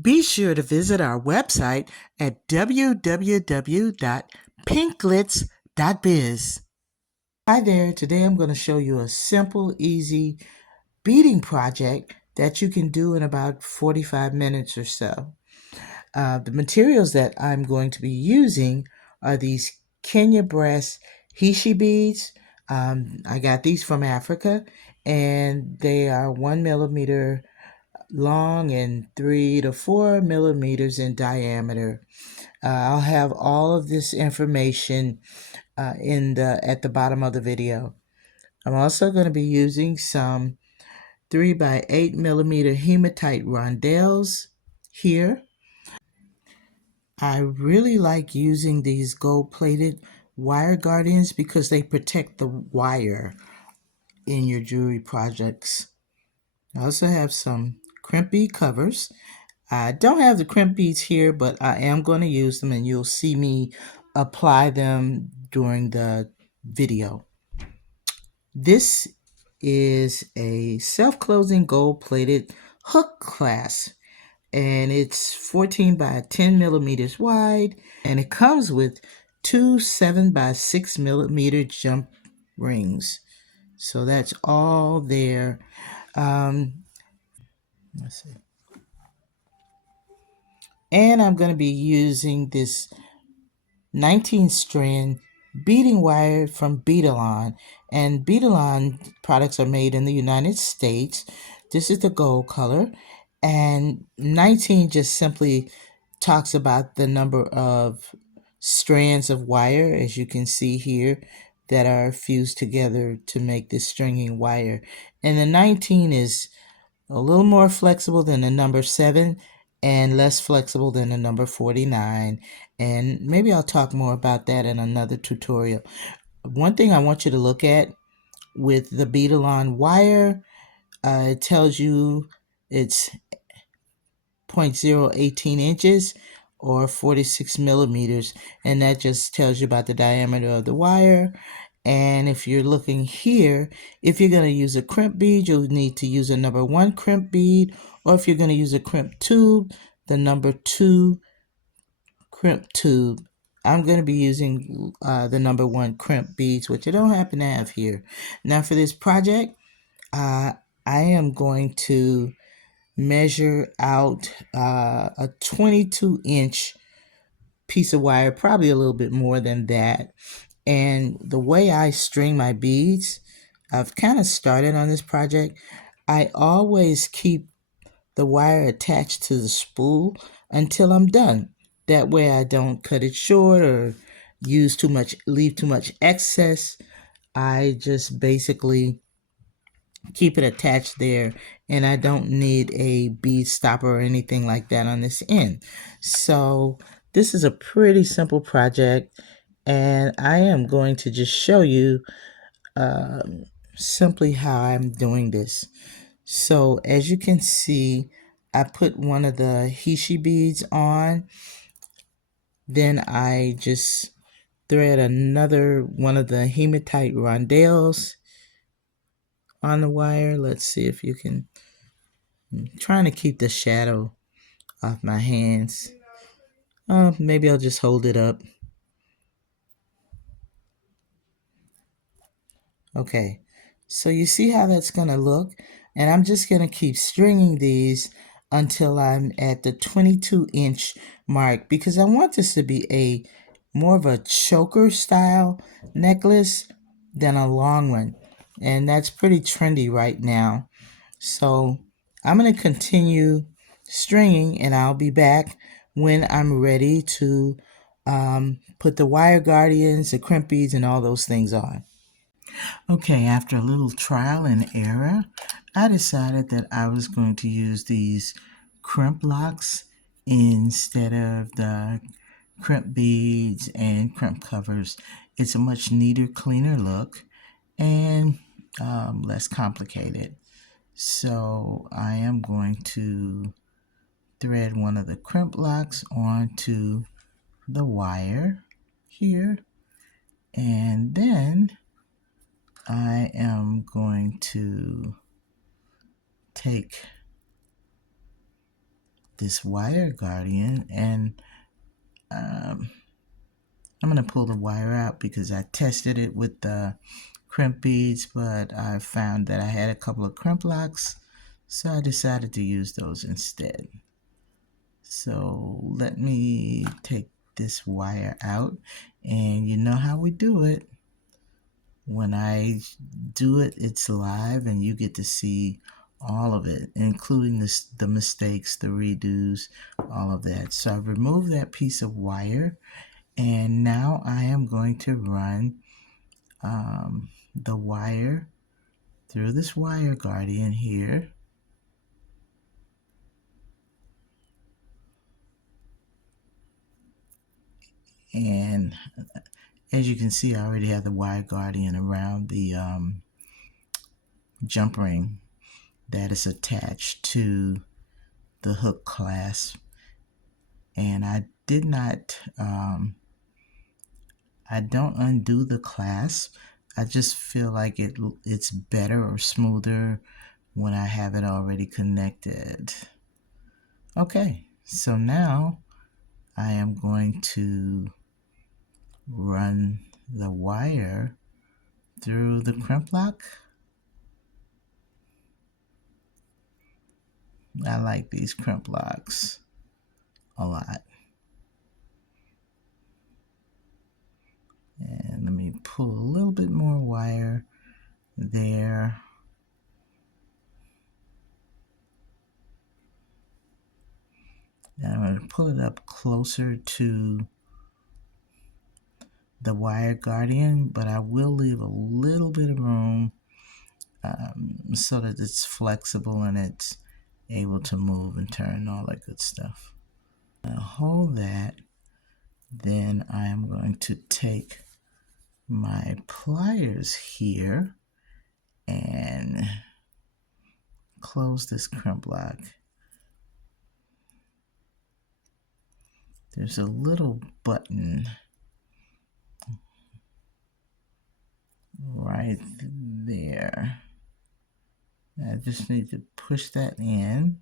Be sure to visit our website at www.pinklets.biz. Hi there, today I'm going to show you a simple, easy beading project that you can do in about 45 minutes or so. The materials that I'm going to be using are these Kenya brass Heishi beads. I got these from Africa, and they are 1 millimeter long and 3 to 4 millimeters in diameter. I'll have all of this information at the bottom of the video. I'm also going to be using some 3 by 8 millimeter hematite rondelles here. I really like using these gold-plated wire guardians because they protect the wire in your jewelry projects. I also have some crimp bead covers. I don't have the crimp beads here, but I am going to use them, and you'll see me apply them during the video. This is a self-closing gold-plated hook clasp, and it's 14 by 10 millimeters wide, and it comes with two 7 by 6 millimeter jump rings. So that's all there. Let's see. And I'm going to be using this 19 strand beading wire from Beadalon, and Beadalon products are made in the United States. This is the gold color, and 19 just simply talks about the number of strands of wire, as you can see here, that are fused together to make this stringing wire. And the 19 is a little more flexible than the number 7 and less flexible than the number 49. And maybe I'll talk more about that in another tutorial. One thing I want you to look at with the Beadalon wire, it tells you it's 0.018 inches or 46 millimeters, and that just tells you about the diameter of the wire. And if you're looking here, if you're going to use a crimp bead, you'll need to use a number 1 crimp bead, or if you're going to use a crimp tube, the number 2 crimp tube. I'm going to be using the number 1 crimp beads, which I don't happen to have here. Now for this project, I am going to measure out a 22-inch piece of wire, probably a little bit more than that. And the way I string my beads, I've kind of started on this project. I always keep the wire attached to the spool until I'm done. That way I don't cut it short or leave too much excess. I just basically keep it attached there, and I don't need a bead stopper or anything like that on this end. So this is a pretty simple project, and I am going to just show you simply how I'm doing this. So as you can see, I put one of the Heishi beads on, then I just thread another one of the hematite rondelles on the wire. Let's see if you can. I'm trying to keep the shadow off my hands. Maybe I'll just hold it up. Okay, so you see how that's going to look, and I'm just going to keep stringing these until I'm at the 22-inch mark, because I want this to be a more of a choker style necklace than a long one, and that's pretty trendy right now. So I'm going to continue stringing, and I'll be back when I'm ready to put the wire guardians, the crimp beads, and all those things on. Okay, after a little trial and error, I decided that I was going to use these crimp locks instead of the crimp beads and crimp covers. It's a much neater, cleaner look, and less complicated. So I am going to thread one of the crimp locks onto the wire here, and then I am going to take this wire guardian, and I'm going to pull the wire out because I tested it with the crimp beads, but I found that I had a couple of crimp locks, so I decided to use those instead. So let me take this wire out, and you know how we do it. When I do it, it's live and you get to see all of it, including the mistakes, the redos, all of that. So I've removed that piece of wire, and now I am going to run the wire through this wire guardian here. And as you can see, I already have the wire guardian around the jump ring that is attached to the hook clasp. And I did not, I don't undo the clasp. I just feel like it's better or smoother when I have it already connected. Okay, so now I am going to run the wire through the crimp lock. I like these crimp locks a lot. And let me pull a little bit more wire there. And I'm going to pull it up closer to the wire guardian, but I will leave a little bit of room so that it's flexible and it's able to move and turn, all that good stuff. Now hold that. Then I am going to take my pliers here and close this crimp lock. There's a little button right there. I just need to push that in,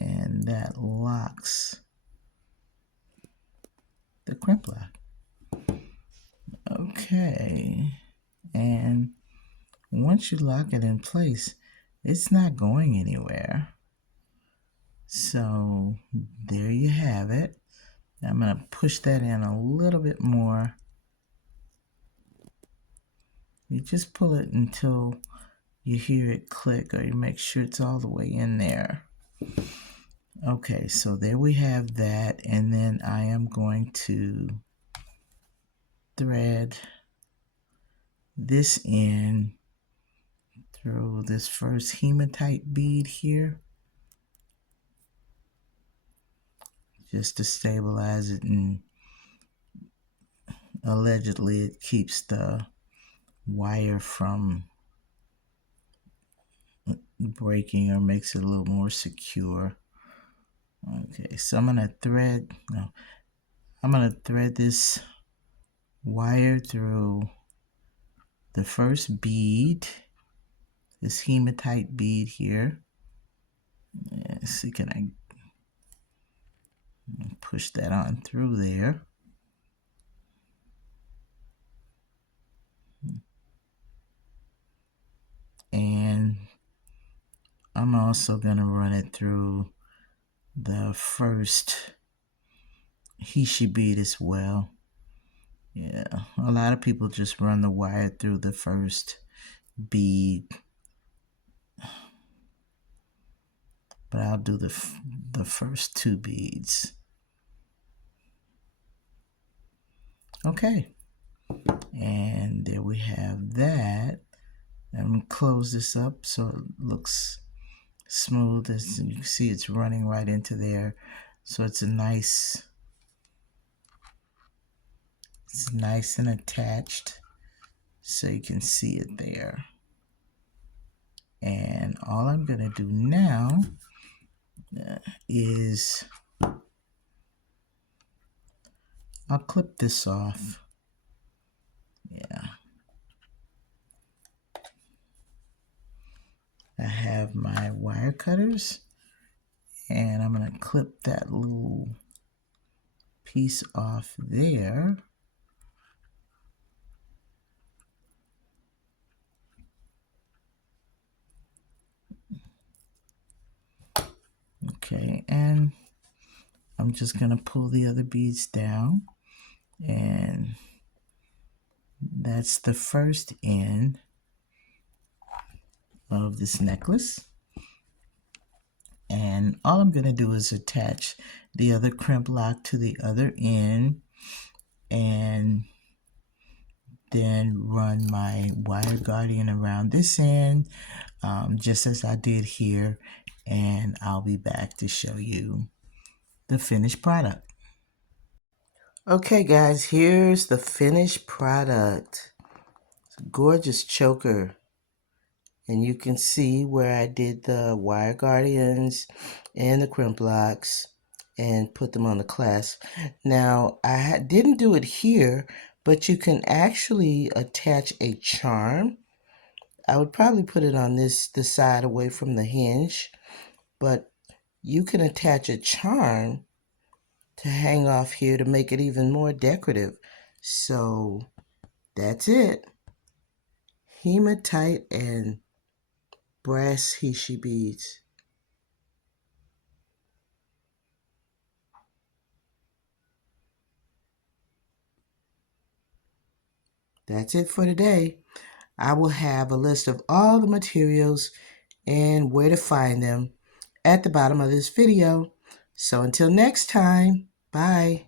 and that locks the crimp lock. Okay, and once you lock it in place, it's not going anywhere. So there you have it. I'm going to push that in a little bit more. You just pull it until you hear it click, or you make sure it's all the way in there. Okay, so there we have that, and then I am going to thread this in through this first hematite bead here, just to stabilize it, and allegedly it keeps the wire from breaking or makes it a little more secure. Okay, so I'm gonna thread this wire through the first bead, this hematite bead here. Let's see, can I push that on through there? And I'm also gonna run it through the first Heishi bead as well. Yeah, a lot of people just run the wire through the first bead, but I'll do the first two beads. Okay, and there we have that. I'm gonna close this up so it looks smooth. As you can see, it's running right into there, so it's nice and attached, so you can see it there. And all I'm gonna do now is I'll clip this off. Yeah, I have my wire cutters, and I'm going to clip that little piece off there. Okay, and I'm just going to pull the other beads down, and that's the first end of this necklace. And all I'm going to do is attach the other crimp lock to the other end, and then run my wire guardian around this end, just as I did here, and I'll be back to show you the finished product. Okay guys, here's the finished product. It's a gorgeous choker, and you can see where I did the wire guardians and the crimp locks and put them on the clasp. Now I didn't do it here, but you can actually attach a charm. I would probably put it on this side away from the hinge, but you can attach a charm to hang off here to make it even more decorative. So that's it. Hematite and brass Heishi beads. That's it for today. I will have a list of all the materials and where to find them at the bottom of this video. So until next time, bye.